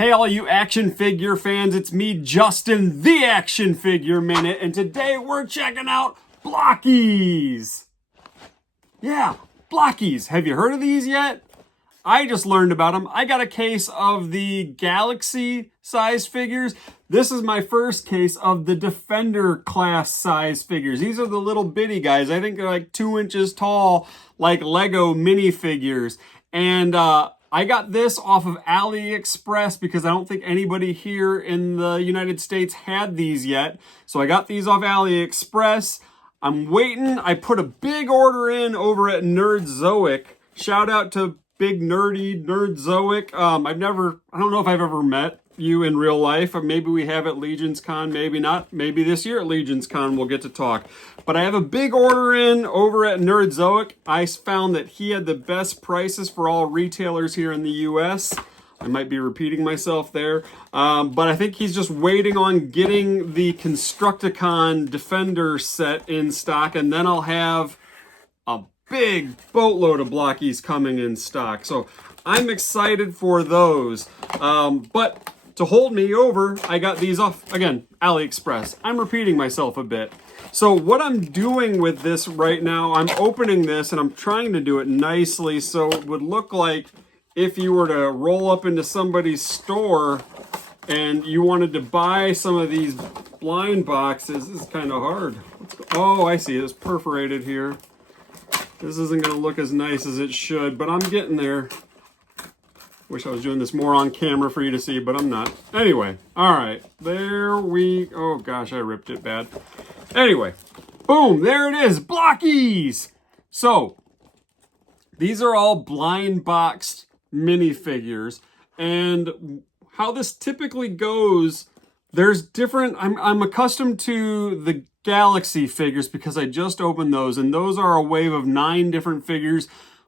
Hey, all you action figure fans, it's me, Justin, the Action Figure Minute, and today we're checking out Blokees. Yeah, Blokees. Have you heard of these yet? I just learned about them. I got a case of the Galaxy size figures. This is my first case of the Defender class size figures. These are the little bitty guys. I think they're like 2 inches tall, like Lego minifigures. And I got this off of AliExpress because I don't think anybody here in the United States had these yet. So I got these off AliExpress. I'm waiting. I put a big order in over at Nerdzoic. Shout out to Big Nerdy Nerdzoic. I don't know if I've ever met you in real life, or maybe we have at Legions Con, maybe not. Maybe this year at Legions Con we'll get to talk. But I have a big order in over at Nerdzoic. I found that he had the best prices for all retailers here in the US. I might be repeating myself there. But I think he's just waiting on getting the Constructicon Defender set in stock, and then I'll have a big boatload of Blokees coming in stock. So I'm excited for those. But to hold me over, I got these off, again, AliExpress. I'm repeating myself a bit. So what I'm doing with this right now, I'm opening this and I'm trying to do it nicely so it would look like if you were to roll up into somebody's store and you wanted to buy some of these blind boxes. This is kind of hard. Oh, I see. It's perforated here. This isn't going to look as nice as it should, but I'm getting there. Wish I was doing this more on camera for you to see, but I'm not. Anyway, all right. Oh gosh, I ripped it bad. Anyway, boom, there it is, Blokees. So, these are all blind boxed minifigures, and how this typically goes, there's different, I'm accustomed to the Galaxy figures because I just opened those, and those are a wave of 9 different figures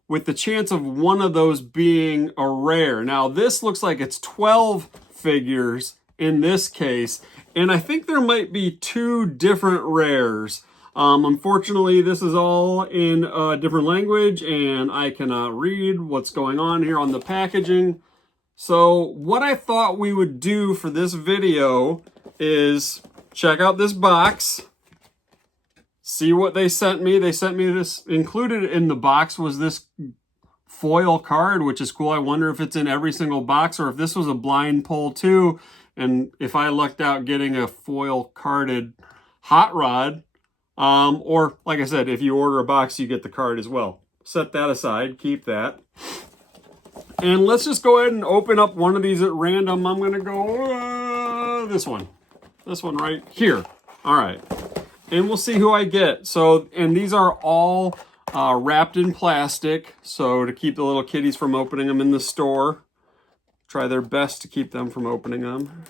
with the chance of one of those being a rare. Now this looks like it's 12 figures in this case, and I think there might be 2 different rares. Unfortunately, this is all in a different language and I cannot read what's going on here on the packaging. So what I thought we would do for this video is check out this box, see what they sent me. They sent me this, included in the box was this foil card, which is cool. I wonder if it's in every single box or if this was a blind pull too. And if I lucked out getting a foil carded hot rod, or like I said, if you order a box, you get the card as well. Set that aside, keep that. And let's just go ahead and open up one of these at random. I'm going to go this one right here. All right. And we'll see who I get. So, and these are all wrapped in plastic. So to keep the little kitties from opening them in the store, try their best to keep them from opening them.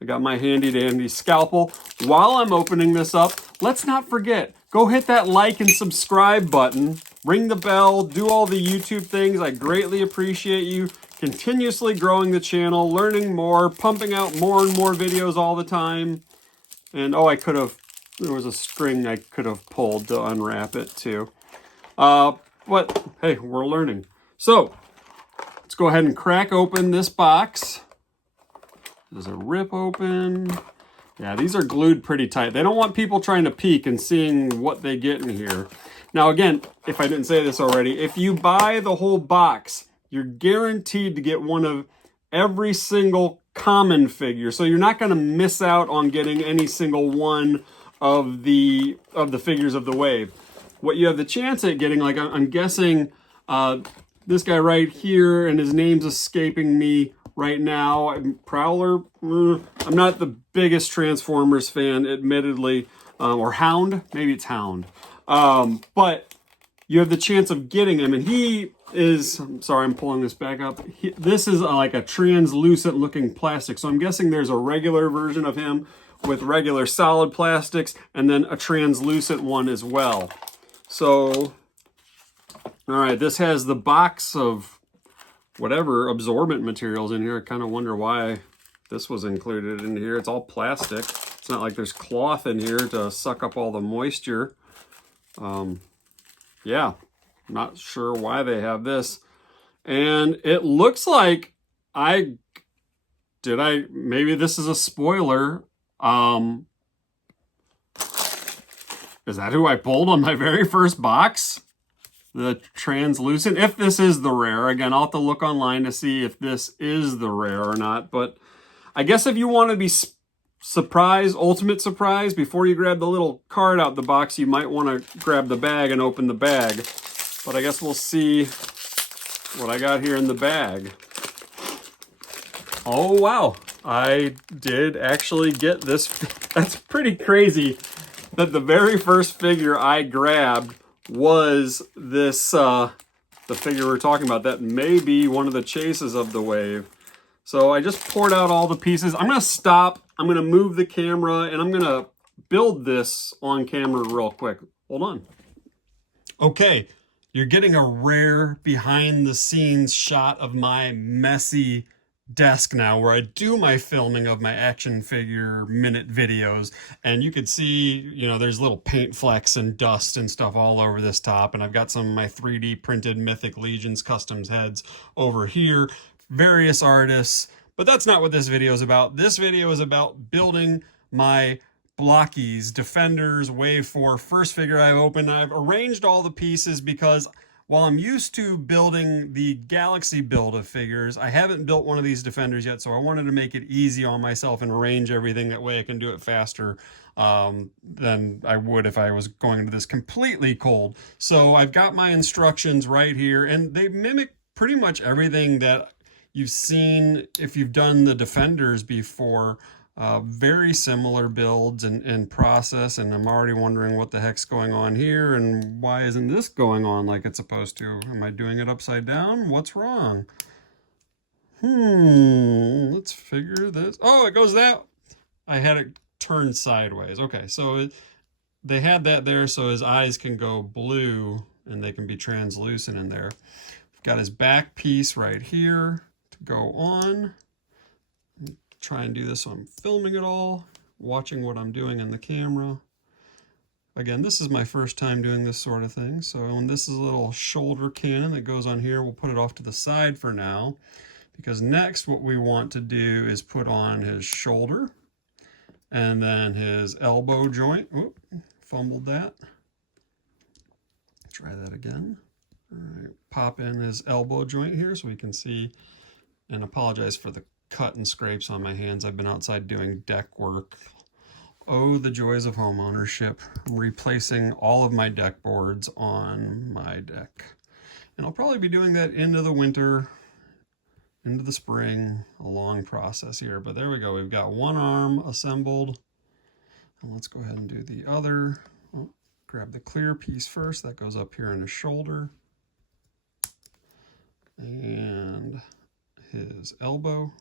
I got my handy dandy scalpel. While I'm opening this up, let's not forget, go hit that like and subscribe button, ring the bell, do all the YouTube things. I greatly appreciate you continuously growing the channel, learning more, pumping out more and more videos all the time. And oh, there was a string I could have pulled to unwrap it too. But hey, we're learning. So let's go ahead and crack open this box. There's a rip open. Yeah, these are glued pretty tight. They don't want people trying to peek and seeing what they get in here. Now again, if I didn't say this already, if you buy the whole box, you're guaranteed to get one of every single common figure. So you're not going to miss out on getting any single one of the figures of the wave. What you have the chance at getting, like I'm guessing this guy right here, and his name's escaping me right now. Prowler. I'm not the biggest Transformers fan, admittedly, or Hound. Maybe it's Hound. But you have the chance of getting him, and he is. I'm sorry, I'm pulling this back up. This is like a translucent looking plastic. So I'm guessing there's a regular version of him with regular solid plastics, and then a translucent one as well. So, all right, this has the box of whatever absorbent materials in here. I kind of wonder why this was included in here. It's all plastic. It's not like there's cloth in here to suck up all the moisture. Yeah, not sure why they have this. And it looks like I maybe this is a spoiler. Is that who I pulled on my very first box? The translucent? If this is the rare, again, I'll have to look online to see if this is the rare or not. But I guess if you want to be surprised, ultimate surprise, before you grab the little card out the box, you might want to grab the bag and open the bag. But I guess we'll see what I got here in the bag. Oh, wow. I did actually get this. That's pretty crazy that the very first figure I grabbed was this, the figure we're talking about. That may be one of the chases of the wave. So I just poured out all the pieces. I'm going to stop. I'm going to move the camera, and I'm going to build this on camera real quick. Hold on. Okay, you're getting a rare behind-the-scenes shot of my messy desk now, where I do my filming of my action figure minute videos, and you could see, you know, there's little paint flecks and dust and stuff all over this top, and I've got some of my 3D printed Mythic Legions customs heads over here, various artists, but that's not what this video is about. This video is about building my Blokees Defenders Wave 4 first figure I've opened. I've arranged all the pieces because while I'm used to building the Galaxy build of figures, I haven't built one of these Defenders yet, so I wanted to make it easy on myself and arrange everything. That way I can do it faster than I would if I was going into this completely cold. So I've got my instructions right here, and they mimic pretty much everything that you've seen if you've done the Defenders before. Very similar builds and process, and I'm already wondering what the heck's going on here, and why isn't this going on like it's supposed to? Am I doing it upside down? What's wrong? Let's figure this. Oh, it goes that. I had it turned sideways. Okay, so they had that there so his eyes can go blue and they can be translucent in there. We've got his back piece right here to go on. Try and do this so I'm filming it all, watching what I'm doing in the camera. Again, this is my first time doing this sort of thing, so when this is a little shoulder cannon that goes on here, we'll put it off to the side for now, because next what we want to do is put on his shoulder, and then his elbow joint. Oh, fumbled that. Try that again. All right, pop in his elbow joint here so we can see, and apologize for the cut and scrapes on my hands. I've been outside doing deck work. Oh, the joys of home ownership. I'm replacing all of my deck boards on my deck. And I'll probably be doing that into the winter, into the spring, a long process here. But there we go. We've got one arm assembled. And let's go ahead and do the other. Oh, grab the clear piece first. That goes up here in his shoulder. And his elbow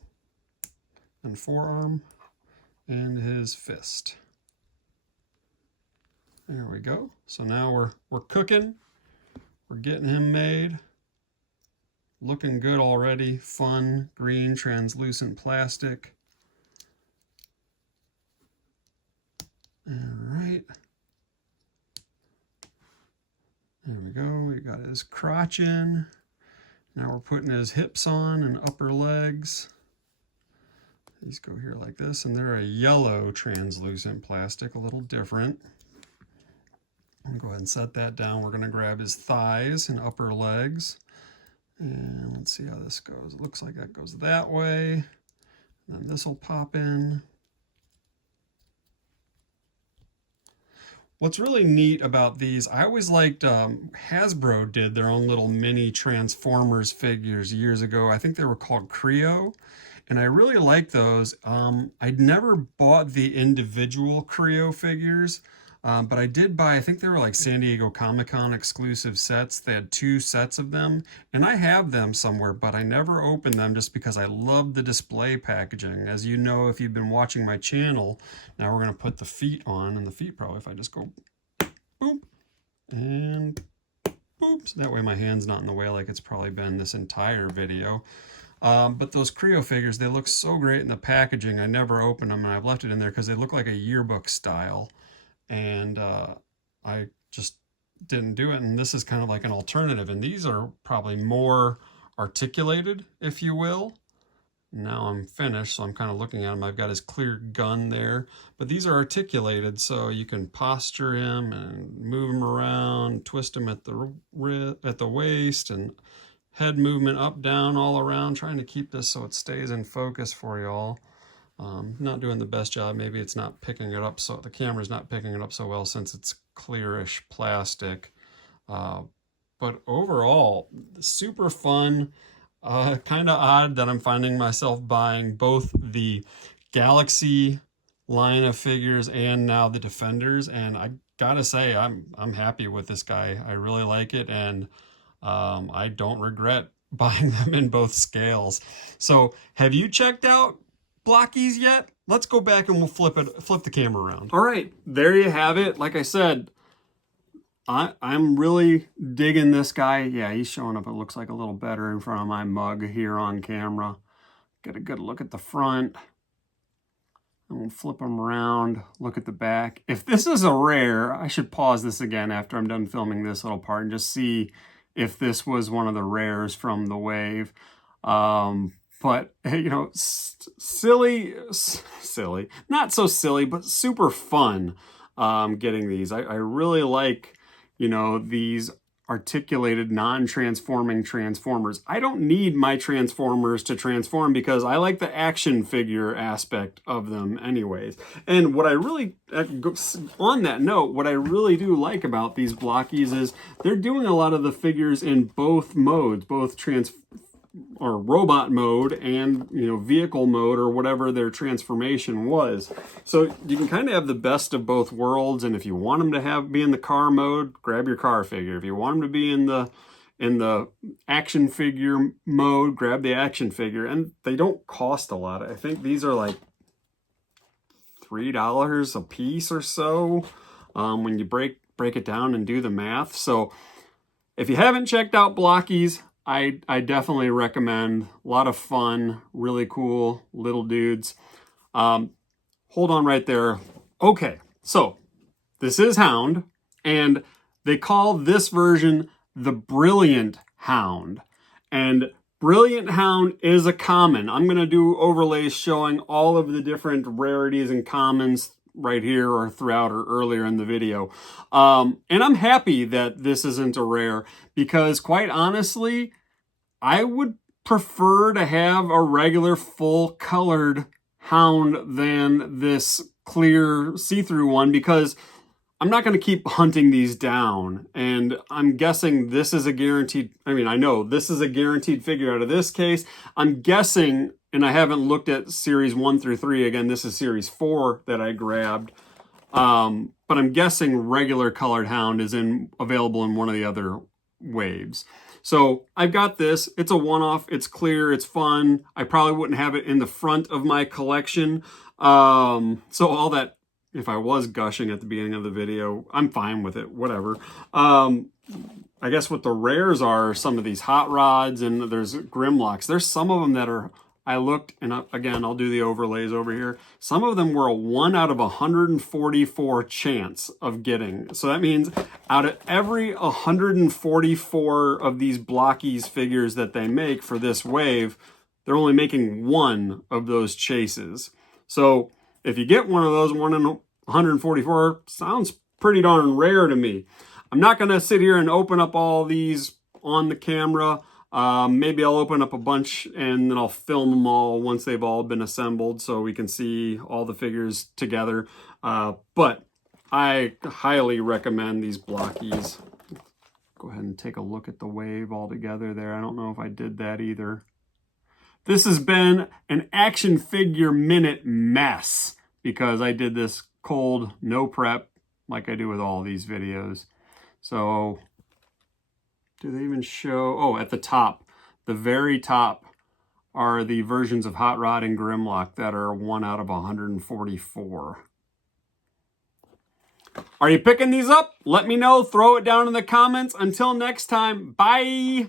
and forearm, and his fist. There we go. So now we're cooking. We're getting him made. Looking good already. Fun, green, translucent plastic. All right. There we go. We got his crotch in. Now we're putting his hips on and upper legs. These go here like this, and they're a yellow translucent plastic, a little different. I'll go ahead and set that down. We're going to grab his thighs and upper legs. And let's see how this goes. It looks like that goes that way. And then this will pop in. What's really neat about these, I always liked, Hasbro did their own little mini Transformers figures years ago. I think they were called Creo, and I really like those. I'd never bought the individual Creo figures, but I did buy, I think they were like San Diego Comic-Con exclusive sets. They had 2 sets of them, and I have them somewhere, but I never opened them just because I love the display packaging. As you know, if you've been watching my channel, now we're going to put the feet on, and the feet probably, if I just go boom, and boop, so that way my hand's not in the way like it's probably been this entire video. But those Creo figures, they look so great in the packaging. I never opened them, and I've left it in there because they look like a yearbook style. And I just didn't do it, and this is kind of like an alternative, and these are probably more articulated, if you will. Now I'm finished, so I'm kind of looking at him. I've got his clear gun there, but these are articulated, so you can posture him and move him around, twist him at the waist, and head movement up, down, all around, trying to keep this so it stays in focus for y'all. Not doing the best job. Maybe it's not picking it up, so the camera's not picking it up so well since it's clearish plastic. But overall, super fun. Kind of odd that I'm finding myself buying both the Galaxy line of figures and now the Defenders, and I gotta say I'm happy with this guy. I really like it, and I don't regret buying them in both scales. So have you checked out Blokees yet? Let's go back and we'll flip the camera around. All right, there you have it. Like I said, I'm really digging this guy. Yeah, he's showing up, it looks like, a little better in front of my mug here on camera. Get a good look at the front. I'm gonna flip him around, look at the back. If this is a rare, I should pause this again after I'm done filming this little part and just see if this was one of the rares from the wave. But, you know, silly, not so silly, but super fun getting these. I really like, you know, these articulated non-transforming Transformers. I don't need my Transformers to transform because I like the action figure aspect of them anyways. And what I really, on that note, what I really do like about these Blokees is they're doing a lot of the figures in both modes, both or robot mode and, you know, vehicle mode, or whatever their transformation was. So you can kind of have the best of both worlds. And if you want them to be in the car mode, grab your car figure. If you want them to be in the action figure mode, grab the action figure. And they don't cost a lot. I think these are like $3 a piece or so when you break it down and do the math. So if you haven't checked out Blokees, I definitely recommend. A lot of fun, really cool little dudes. Hold on right there. Okay, so this is Hound, and they call this version the Brilliant Hound. And Brilliant Hound is a common. I'm going to do overlays showing all of the different rarities and commons right here or throughout or earlier in the video. And I'm happy that this isn't a rare because, quite honestly, I would prefer to have a regular full colored Hound than this clear see-through one, because I'm not going to keep hunting these down. And I'm guessing this is a guaranteed, I mean, I know this is a guaranteed figure out of this case. I'm guessing, and I haven't looked at series 1 through 3. Again, this is series 4 that I grabbed. But I'm guessing regular colored Hound is available in one of the other waves. So I've got this. It's a one-off. It's clear. It's fun. I probably wouldn't have it in the front of my collection. So all that, if I was gushing at the beginning of the video, I'm fine with it. Whatever. I guess what the rares are some of these hot rods, and there's Grimlocks. There's some of them that are, I looked, and again, I'll do the overlays over here. Some of them were a 1 out of 144 chance of getting. So that means out of every 144 of these Blokees figures that they make for this wave, they're only making 1 of those chases. So if you get one of those, 1 in 144, sounds pretty darn rare to me. I'm not going to sit here and open up all these on the camera. Maybe I'll open up a bunch and then I'll film them all once they've all been assembled so we can see all the figures together. But I highly recommend these Blokees. Go ahead and take a look at the wave all together there. I don't know if I did that either. This has been an action figure minute mess because I did this cold, no prep, like I do with all these videos. So do they even show? Oh, at the top, the very top, are the versions of Hot Rod and Grimlock that are 1 out of 144. Are you picking these up? Let me know. Throw it down in the comments. Until next time, bye.